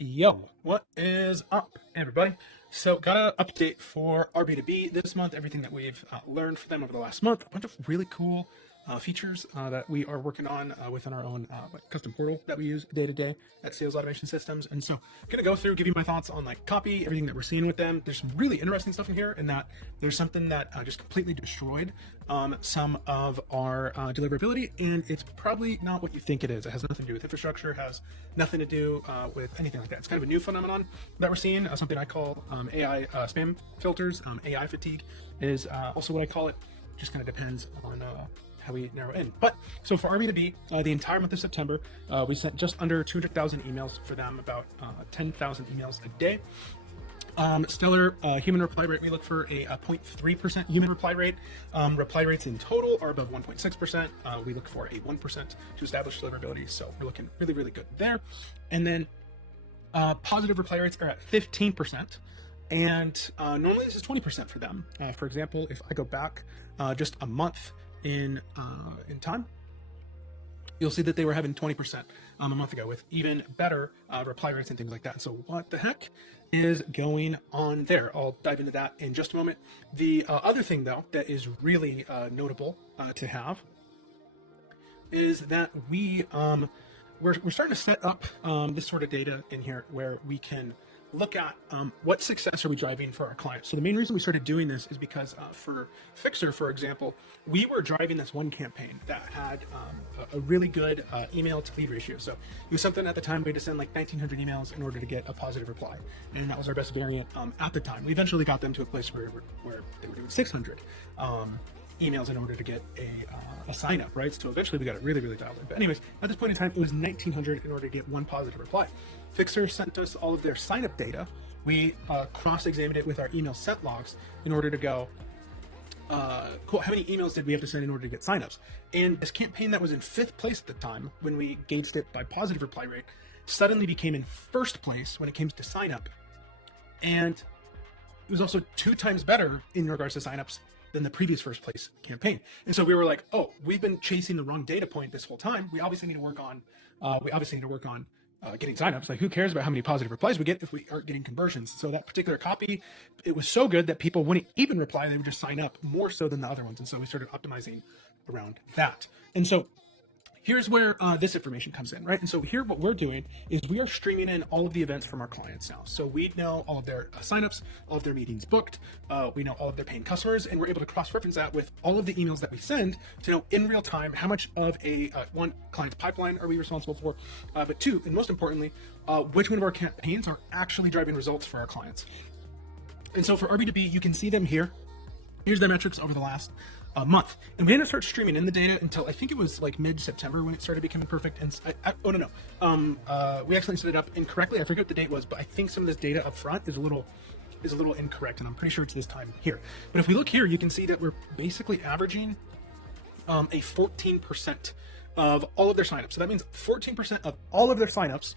Yo, what is up, everybody? So, got an update for RB2B this month, everything that we've learned for them over the last month, a bunch of really cool features that we are working on within our own custom portal that we use day to day at Sales Automation Systems. And so, I'm gonna go through, give you my thoughts on like copy, everything that we're seeing with them. There's some really interesting stuff in here, and that there's something that just completely destroyed some of our deliverability, and it's probably not what you think it is. It has nothing to do with infrastructure, has nothing to do with anything like that. It's kind of a new phenomenon that we're seeing, something I call AI spam filters. AI fatigue is also what I call it. Just kind of depends on how we narrow in. But so for RB2B, the entire month of September, we sent just under 200,000 emails for them, about 10,000 emails a day. Stellar human reply rate. We look for a 0.3% human reply rate. Reply rates in total are above 1.6%. We look for a 1% to establish deliverability. So we're looking really, really good there. And then positive reply rates are at 15%. And normally this is 20% for them. For example, if I go back just a month in time, you'll see that they were having 20% a month ago with even better reply rates and things like that. So what the heck is going on there? I'll dive into that in just a moment. The other thing, though, that is really notable to have is that we're starting to set up this sort of data in here where we can look at what success are we driving for our clients. So the main reason we started doing this is because for Fixer, for example, we were driving this one campaign that had a really good email to lead ratio. So it was something at the time we had to send like 1,900 emails in order to get a positive reply. And that was our best variant at the time. We eventually got them to a place where they were doing 600 emails in order to get a sign up, right? So eventually we got it really, really dialed in. But anyways, at this point in time, it was 1,900 in order to get one positive reply. Fixer sent us all of their sign up data. We cross-examined it with our email sent logs in order to go, cool, how many emails did we have to send in order to get signups? And this campaign that was in 5th place at the time, when we gauged it by positive reply rate, suddenly became in 1st place when it came to sign up. And it was also 2 times better in regards to signups than the previous 1st place campaign. And so we were like, oh, we've been chasing the wrong data point this whole time. We obviously need to work on getting signups. Like, who cares about how many positive replies we get if we aren't getting conversions? So that particular copy, it was so good that people wouldn't even reply. They would just sign up more so than the other ones. And so we started optimizing around that. And so here's where this information comes in, right? And so here, what we're doing is we are streaming in all of the events from our clients now. So we know all of their signups, all of their meetings booked. We know all of their paying customers, and we're able to cross-reference that with all of the emails that we send to know in real time how much of a one, client's pipeline are we responsible for, but 2, and most importantly, which one of our campaigns are actually driving results for our clients. And so for RB2B, you can see them here. Here's their metrics over the last month. And we didn't start streaming in the data until I think it was like mid-September when it started becoming perfect. And we actually set it up incorrectly. I forget what the date was, but I think some of this data up front is a little incorrect, and I'm pretty sure it's this time here. But if we look here, you can see that we're basically averaging a 14% of all of their signups. So that means 14% of all of their signups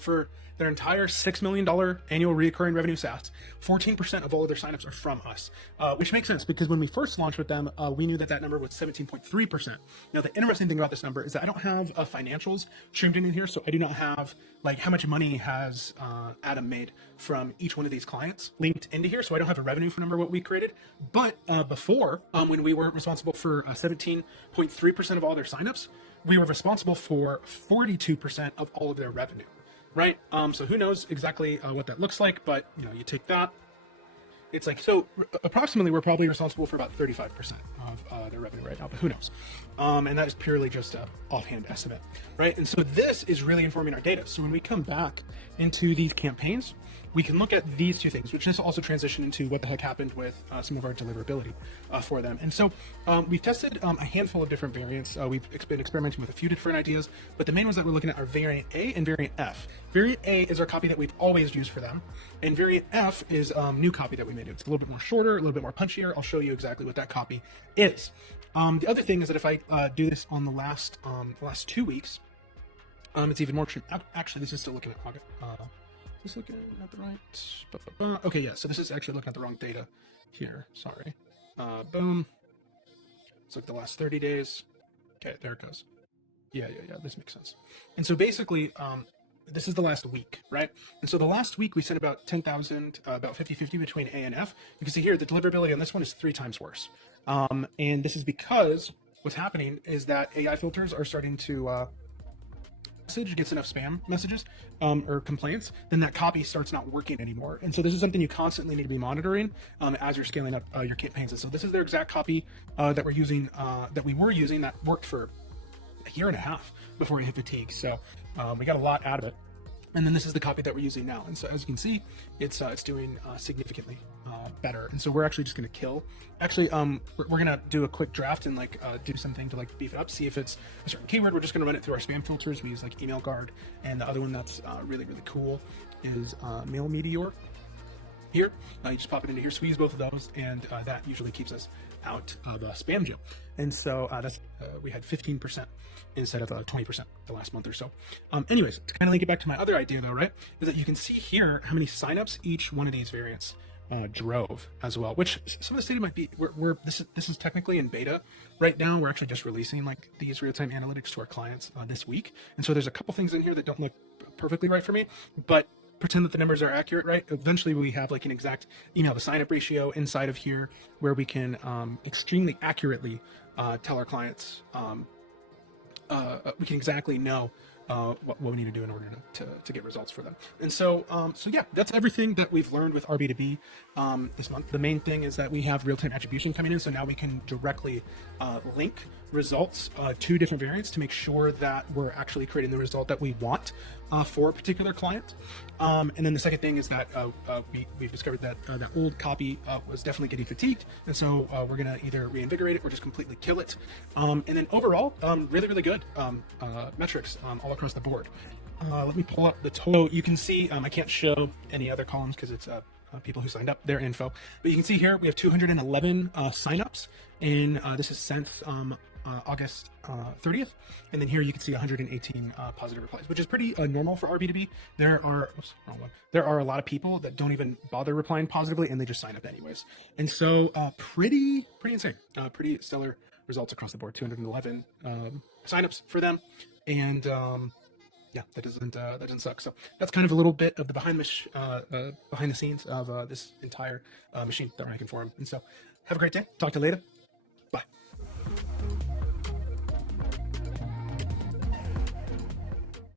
for their entire $6 million annual recurring revenue SaaS, 14% of all of their signups are from us, which makes sense because when we first launched with them, we knew that number was 17.3%. Now, the interesting thing about this number is that I don't have financials streamed in here, so I do not have like how much money has Adam made from each one of these clients linked into here, so I don't have a revenue for number what we created. But before, when we were responsible for 17.3% of all their signups, we were responsible for 42% of all of their revenue. Right. So who knows exactly what that looks like, but you take that. It's like, so approximately we're probably responsible for about 35% of their revenue right now, but who knows? And that is purely just an offhand estimate, right? And so this is really informing our data. So when we come back into these campaigns, we can look at these 2 things, which just also transition into what the heck happened with some of our deliverability for them. And so we've tested a handful of different variants. We've been experimenting with a few different ideas, but the main ones that we're looking at are variant A and variant F. Variant A is our copy that we've always used for them, and variant F is new copy that we made. It's a little bit more shorter, a little bit more punchier. I'll show you exactly what that copy is. The other thing is that if I do this on the last 2 weeks, it's even more extreme. Actually, this is still looking at August. Is this looking at the right? Okay, yeah. So this is actually looking at the wrong data here. Sorry. Boom. Let's look at the last 30 days. Okay, there it goes. Yeah. This makes sense. And so basically, this is the last week, right? And so the last week we sent about 10,000, about 50-50 between A and F. You can see here the deliverability on this one is 3 times worse. And this is because what's happening is that AI filters are starting to message gets enough spam messages or complaints, then that copy starts not working anymore. And so this is something you constantly need to be monitoring as you're scaling up your campaigns. And so this is their exact copy that we were using that worked for a year and a half before we hit fatigue. So we got a lot out of it. And then this is the copy that we're using now. And so as you can see, it's doing significantly better. And so we're actually just going to kill. Actually, we're going to do a quick draft and like do something to like beef it up, see if it's a certain keyword. We're just going to run it through our spam filters. We use like email guard. And the other one that's really, really cool is mail meteor. Here, you just pop it into here. So we use both of those, and that usually keeps us out of spam jail. And so that's we had 15% instead of 20% the last month or so. Anyways, to kind of link it back to my other idea though, right, is that you can see here how many signups each one of these variants drove as well. Which some of the data might be. This is technically in beta right now. We're actually just releasing like these real-time analytics to our clients this week, and so there's a couple things in here that don't look perfectly right for me, but pretend that the numbers are accurate, right? Eventually we have like an exact email to sign up ratio inside of here where we can extremely accurately tell our clients, we can exactly know what we need to do in order to get results for them. And so, so yeah, that's everything that we've learned with RB2B this month. The main thing is that we have real-time attribution coming in. So now we can directly link results to different variants to make sure that we're actually creating the result that we want for a particular client. And then the second thing is that we've discovered that that old copy was definitely getting fatigued. And so we're going to either reinvigorate it or just completely kill it. And then overall, really, really good metrics all across the board. Let me pull up the total. You can see, I can't show any other columns because it's people who signed up, their info. But you can see here we have 211 signups, and this is since August 30th. And then here you can see 118 positive replies, which is pretty normal for RB2B. There are a lot of people that don't even bother replying positively, and they just sign up anyways. And so pretty insane, pretty stellar results across the board. 211 signups for them, and yeah, that doesn't suck. So that's kind of a little bit of the behind the scenes of this entire machine that we're making for them. And so have a great day. Talk to you later. Bye.